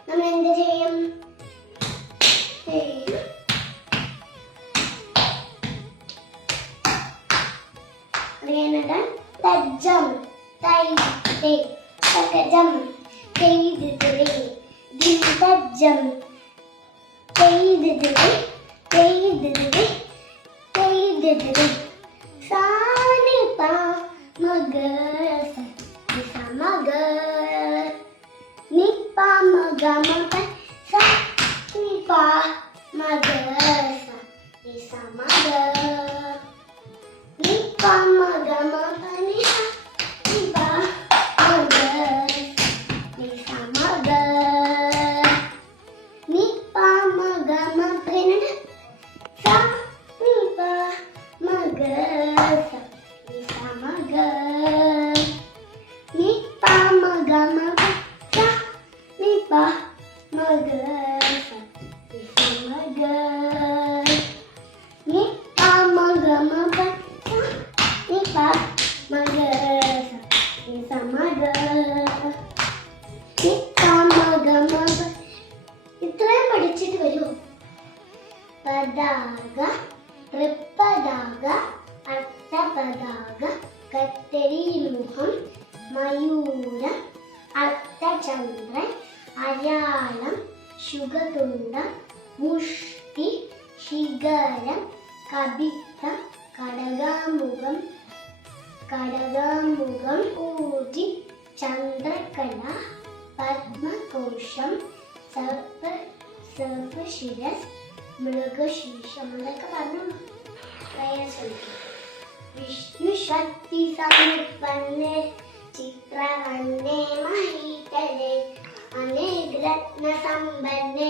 നമ്മൾ എന്ത് ചെയ്യും? തജ്ജം തൈ തേ തജ്ജം തൈദിദേ ദിതജ്ജം തൈദിദേ തൈദിദേ തൈദിദേ സാനി പാ മഗ സ മഗ നി പാ മഗ മഗ സ നി പാ മഗ സ നി സ മഗ നി പാ മഗ മഗ ഇത്രയും പഠിച്ചിട്ട് വരൂ. പതാക, തൃപ്പതാക, അർത്ഥപതാക, കത്തരിമുഖം, മയൂരം, അർത്ഥചന്ദ്രൻ, അരാളം, ശുഗതുണ്ടം, മുഷ്ടി, ശിഖരം, കവിത്തം, കടകാമുഖം, കടകാമുഖം, ഊർജി, ചന്ദ്രകല, പത്മകോശം, സർപ്പശിരസ്, മൃഗശീർഷം. അതൊക്കെ പറഞ്ഞു വിഷ്ണു ശക്തി സമ്പന്നേ ചിത്രവന്നേ മഹീതലേ അനേക രത്ന സമ്പന്നേ